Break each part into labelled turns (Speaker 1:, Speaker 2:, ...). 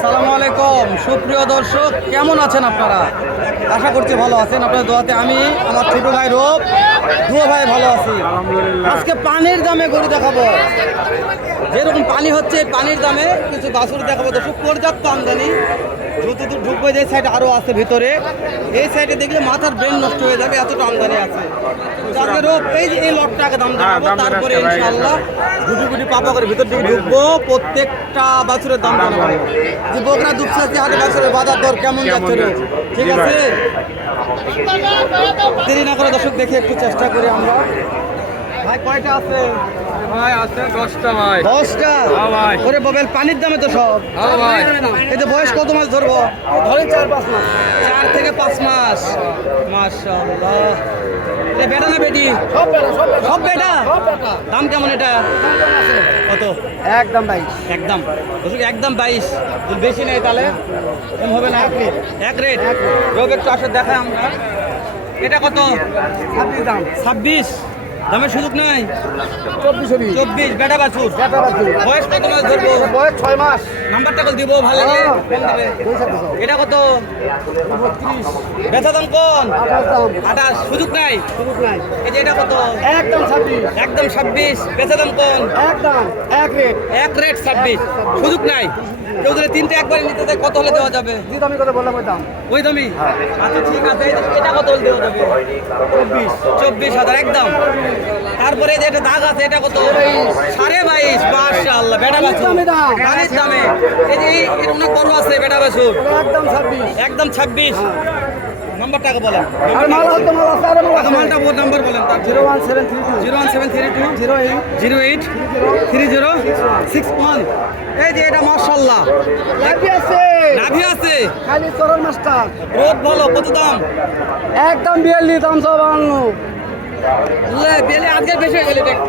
Speaker 1: সালামু আলাইকুম। সুপ্রিয় দর্শক কেমন আছেন আপনারা? আশা করছি ভালো আছেন। আপনার দোয়াতে আমি আমার ছোট ভাই রূপ দুয়ো ভাই ভালো আছি। আজকে পানির দামে গরু দেখাবো। যেরকম পানি হচ্ছে পানির দামে কিছু বাছুর দেখাবো। দর্শক পর্যাপ্ত আমদানি। দ্রুত ঢুকবে যে সাইড আরও আছে ভিতরে। এই সাইডে দেখলে মাথার ব্রেন নষ্ট হয়ে যাবে এতটা আমদানি আছে। রূপ এই যে এই লটটাকে দাম
Speaker 2: হ্যাঁ,
Speaker 1: তারপরে ইনশাল্লাহ গুটি গুটি পাপা করে ভিতর দিকে ঢুকবো প্রত্যেকটা বাছুরের দাম জানাব। যে বকরা দুপসাচ্ছি হাটে বাছুরের বাজার দর কেমন যাচ্ছে ঠিক আছে? দেরি না করে দর্শক দেখে একটু চেষ্টা করি আমরা। ভাই কয়টা আছে?
Speaker 2: ভাই আছে দশটা ভাই।
Speaker 1: দশটা?
Speaker 2: হ্যাঁ ভাই।
Speaker 1: ওরে ববেল পানির দামে তো সব।
Speaker 2: হ্যাঁ ভাই।
Speaker 1: এই যে বয়স কত মাস ধরবো? ধরেন চার পাঁচ মাস। চার থেকে পাঁচ মাস। মাশাআল্লাহ। এ বেটা না বেটি? সব বেটা দাম কেমন এটা? কত?
Speaker 3: একদম ভাই
Speaker 1: একদম। দর্শক একদম বাইশ। যদি বেশি নেই তাহলে কম হবে না? এক রেট। এক রেট? রোগ একটু আসে দেখায় আমরা। এটা কত?
Speaker 3: ছাব্বিশ দাম।
Speaker 1: ছাব্বিশ? দামের সুযোগ নাই।
Speaker 3: চব্বিশশো বিশ
Speaker 1: চব্বিশ বেটা বাছুর। বয়স কত মাস ধরবো?
Speaker 3: বয়স ছয় মাস।
Speaker 1: নাম্বারটা কল দিব ভালো লাগে?
Speaker 3: হ্যাঁ।
Speaker 1: দিবে।
Speaker 3: ছাব্বিশ
Speaker 1: এটা কত? বেচা দাম কোন?
Speaker 3: আঠাশ
Speaker 1: সুযোগ নাই?
Speaker 3: সুযোগ নাই।
Speaker 1: এই যে এটা কত?
Speaker 3: একদম ছাব্বিশ।
Speaker 1: একদম ছাব্বিশ বেচা দাম কোন?
Speaker 3: একদম। এক রেট।
Speaker 1: এক রেট ছাব্বিশ। সুযোগ নাই? কেউ যদি তিনটে একবারে নিতে চায় কত হলে দেওয়া যাবে?
Speaker 3: যে দামি কথা বললাম ওই দাম।
Speaker 1: ওই দামই? আচ্ছা ঠিক আছে এটা কত হলে দেওয়া যাবে? চব্বিশ। চব্বিশ হাজার একদম। তারপরে যে একটা দাগ আছে এটা কত? সাড়ে বাইশ মাশাআল্লাহ বেটা বাছুর।
Speaker 3: গাড়ির দামে।
Speaker 1: এই যে অনেক বড় আছে বেটা বাছুর।
Speaker 3: একদম ছাব্বিশ।
Speaker 1: একদম ছাব্বিশ। নাম্বারটাকে বলেন।
Speaker 3: আর মাল হতো মাল আছে আর মাল
Speaker 1: আগে মালটা ওর নাম্বার বলেন তার
Speaker 3: zero one seven three two
Speaker 1: zero one seven three two.
Speaker 3: Zero eight.
Speaker 1: Zero eight three zero. Six এই যে এটা
Speaker 3: আছে।
Speaker 1: নাভি আছে।
Speaker 3: খালি চরণ মাস্টার।
Speaker 1: রোদ ভালো কত দাম?
Speaker 3: একদম বিয়াল্লিশ দাম সব আনো
Speaker 1: লে, বেলে আজকে বেশি হয়ে গেলে এটা একটু।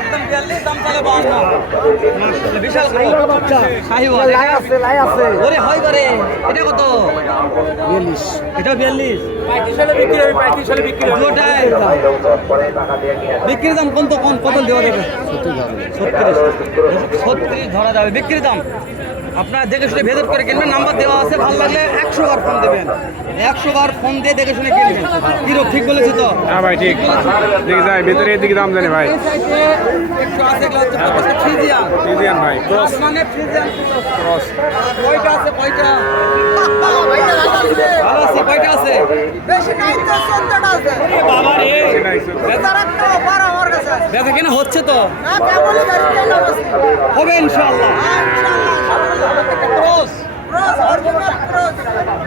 Speaker 1: একদম বিয়াল্লিশ দাম তাহলে বাহান্ন মাশাআল্লাহ, বিশাল
Speaker 3: সাইকেল বাচ্চা
Speaker 1: সাহিওয়াল
Speaker 3: লাই আছে লাই আছে।
Speaker 1: ওরে হয় বারে এটা কত?
Speaker 3: বিয়াল্লিশ।
Speaker 1: এটা বিয়াল্লিশ। দুটাই। বিক্রির দাম কোন তো কোন কত দেওয়া যাবে? ছত্রিশ। ছত্রিশ ধরা যাবে। বিক্রির দাম? আপনারা দেখে শুনে ভেদত করে কিনবেন নাম্বার দেওয়া আছে ভালো লাগলে একশো বার ফোন দেবেন। একশো বার ফোন দিয়ে দেখে শুনে কিনবেন। কিরো ঠিক বলেছি তো?
Speaker 2: হ্যাঁ ভাই ঠিক। দেখে যাই ভিতরে এদিকে দাম জানি ভাই।
Speaker 1: আছে ফ্রিজিয়ান।
Speaker 2: ফ্রিজিয়ান ভাই ক্রস।
Speaker 1: মানে ফ্রিজিয়ান।
Speaker 2: ক্রস।
Speaker 1: কয়টা আছে কয়টা? ভালো আছে কয়টা আছে? এ বাবা রে দেখা কেন হচ্ছে তো? হবে ইনশাআল্লাহ। ক্রস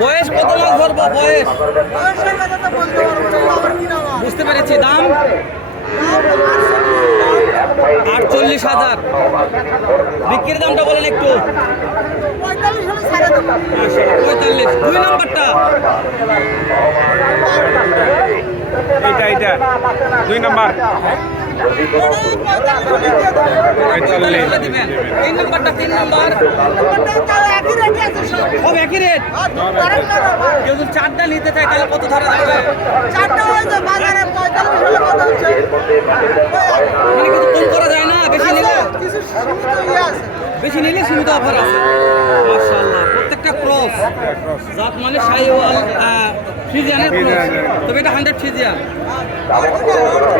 Speaker 1: বয়স কত মাস ধরবো? বয়স? বুঝতে পেরেছি। দাম? আটচল্লিশ হাজার। বিক্রির দামটা বলেন একটু। পঁয়তাল্লিশ। দুই নম্বরটা।
Speaker 2: এইটা এইটা। দুই নাম্বার।
Speaker 1: তিন নম্বরটা তিন নম্বর সব একই রেট কেউ যদি চারটা নিতে চায় তাহলে কত ধরা যাবে মানে কিন্তু কম করা যায় না বেশি নিলে বেশি নিলে সীমিত অফার আছে ক্রস জাত মানে শাহিওয়াল ফ্রিজিয়ানের ক্রস। তবে এটা হান্ড্রেড ফ্রিজিয়ান।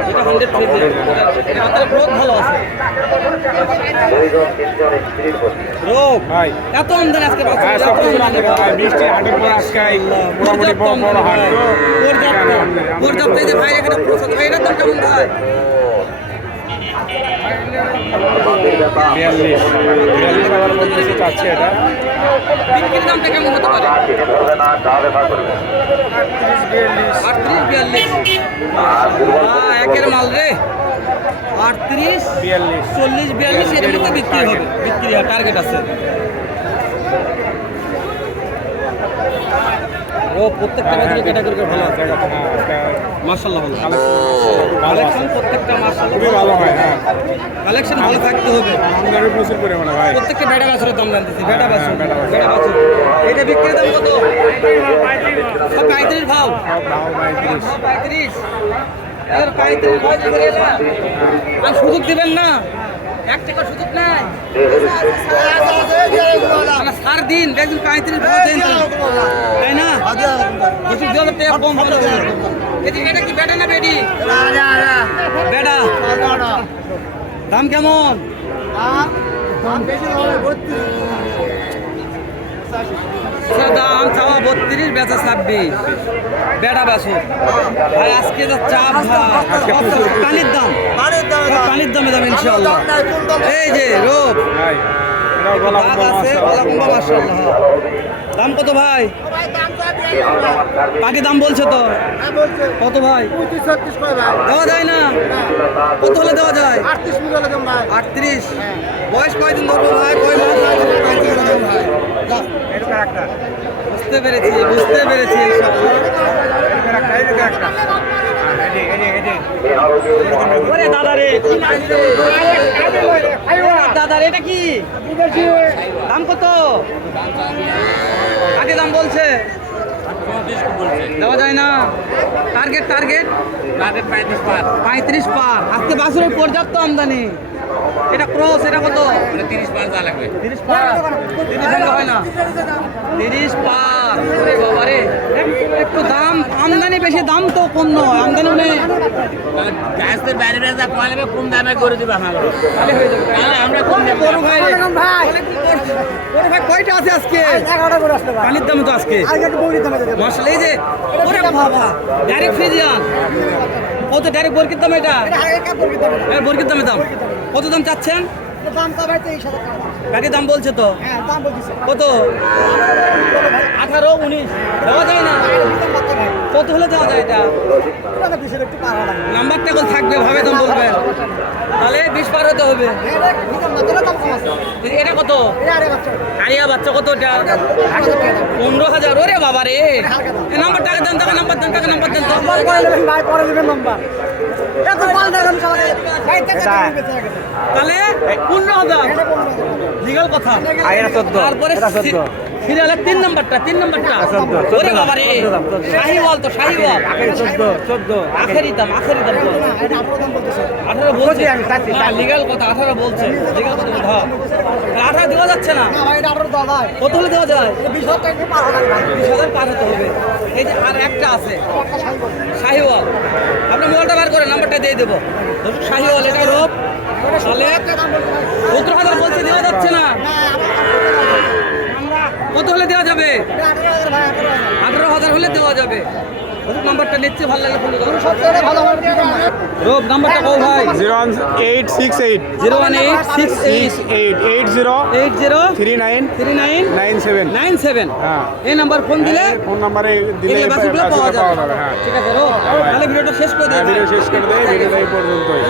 Speaker 1: এটা হান্ড্রেড ফ্রিজিয়ান। এটা তাহলে গ্রোথ ভালো আছে। রোগ
Speaker 2: ভাই।
Speaker 1: এত আমদানি আজকে বাচ্চা
Speaker 2: হ্যাঁ ভাই বৃষ্টি হাটের পর আজকে মোটামুটি বড় বড় হাট
Speaker 1: পর্যাপ্ত পর্যাপ্ত এই যে ভাই এখানে প্রসাদ ভাই এটার দাম কেমন ভাই?
Speaker 2: বিয়াল্লিশ। বিয়াল্লিশ হাজার পঞ্চাশে চাচ্ছে এটা।
Speaker 1: বিক্রির দামটা কেমন হতে পারে? আটত্রিশ একের মাল রে। আটত্রিশ
Speaker 2: বিয়াল্লিশ
Speaker 1: চল্লিশ, বিয়াল্লিশ এর মধ্যে বিক্রি হবে। বিক্রি টার্গেট আছে। ও প্রত্যেকটা বাজারে ক্যাটাগরি ভালো আছে। মার্শাল্লাহ ভালো। কালেকশন প্রত্যেকটা মার্শাল্লাহ
Speaker 2: খুবই ভালো হয় হ্যাঁ।
Speaker 1: কালেকশন ভালো থাকতে হবে।
Speaker 2: আমদানি প্রচুর পরিমাণে ভাই।
Speaker 1: প্রত্যেকটা বেড়া বাছুরের দাম জানতেছি বাছুর
Speaker 2: বাছুর।
Speaker 1: এটা বিক্রির দাম কত? সব পঁয়ত্রিশ ভাও।
Speaker 2: পঁয়ত্রিশ।
Speaker 1: পঁয়ত্রিশ। এর পঁয়ত্রিশ। আর সুযোগ দিবেন না। এক টাকা সুযোগ নাই। সার দিন দেখুন পঁয়ত্রিশ ভালো দিন তাই। না? বেশি দু হাজার কম ভালো এদিকে এটা কি বেটা না বেটি বেটা দাম কেমন? সে দাম চাওয়া বত্রিশ বেচা ছাব্বিশ। বেড়া বেসো ভাই আজকে যা চাপ পানির দাম। পানির দামে দাম। ইনশাল্লাহ এই যে রূপ। দাম কত ভাই? পাখি দাম বলছে তো? কত ভাই? দেওয়া যায় না? কত হলে দেওয়া যায়? আটত্রিশ বয়স কয়দিন ধরবো ভাই? কয় মাস? বুঝতে পেরেছি বুঝতে পেরেছি ইনশাআল্লাহ।
Speaker 2: এটা একটা এই যে এই যে
Speaker 1: ওরে দাদা রে দাদা রে এটা কি? দাম কত? আগে দাম বলছে? দেওয়া যায় না। টার্গেট টার্গেট পঁয়ত্রিশ পার। আজকে বাসুরের পর্যাপ্ত আমদানি। এটা ক্রস এটা কত? তিরিশ পার যা লাগবে। তিরিশ পার। তিরিশ হয় না। তিরিশ পার। ওরে বাবা রে। একটু দাম আমদানি বেশি দাম তো কম নয়। আমদানি নেই
Speaker 4: গাছের বাইরে যা কম দামে করে দিবে আমার
Speaker 1: তাহলে হয়ে যাবে।
Speaker 4: আমরা কম
Speaker 1: বড় ভাই।
Speaker 3: ভাই।
Speaker 1: ওরে ভাই কয়টা আছে আজকে?
Speaker 3: এগারোটা করে আসতে
Speaker 1: পানির দাম তো আজকে।
Speaker 3: একটু দামে
Speaker 1: মশলা এই যে বাবা। Direct Friesian. কত ডাইরেক্ট বরকির দাম এটা? এর বরকির দামে দাম কত দাম চাচ্ছেন?
Speaker 3: দাম
Speaker 1: কাকে দাম বলছে তো?
Speaker 3: হ্যাঁ
Speaker 1: কত? আঠারো উনিশ। দেওয়া যায় না? কত হলে দেওয়া যায় এটা? নাম্বারটা এখন থাকবে ভাবে দাম বলবে তাহলে বিশ পার হতে হবে। এটা কত? আরিয়া বাচ্চা কত এটা? পনেরো হাজার। ওরে বাবা রে নাম্বার টাকা দেন টাকা নাম্বার দেন টাকা নাম্বার দেন
Speaker 3: নাম্বার।
Speaker 1: তাহলে পনেরো হাজার। লিগাল কথা। তারপরে সিরিয়ালের তিন নাম্বারটা তিন নাম্বারটা। ওরে বাবা রে শাহিওয়াল তো শাহিওয়াল। আখেরি দাম আখেরি দাম
Speaker 3: আঠারো
Speaker 1: বলছে। লিগাল কথা আঠারো বলছে। লিগাল কথা কথা আঠারো দেওয়া যাচ্ছে না। কত হলে দেওয়া যায়?
Speaker 3: বিশ হাজার পার
Speaker 1: হতে হবে। এই যে আর একটা আছে। শাহিওয়াল। আপনি মোবাইলটা বার করে নাম্বারটা দিয়ে দেবো। শাহিওয়াল এটা রোপ। তাহলে হাজার বলছে দেওয়া যাচ্ছে না। কত হলে দেওয়া যাবে?
Speaker 3: আঠারো হাজার
Speaker 1: হলে দেওয়া যাবে। নাম্বারটা নিচ্ছে ভালো লাগলে ফোন করুন নাম্বারটা কও ভাই?
Speaker 2: হ্যাঁ।
Speaker 1: এই নাম্বার ফোন দিলে
Speaker 2: ফোন নাম্বারে দিলে
Speaker 1: এই পাওয়া যাবে।
Speaker 2: হ্যাঁ।
Speaker 1: ঠিক আছে রোপ তাহলে ভিডিওটা শেষ করে
Speaker 2: হ্যাঁ, ভিডিও শেষ করে এই পর্যন্তই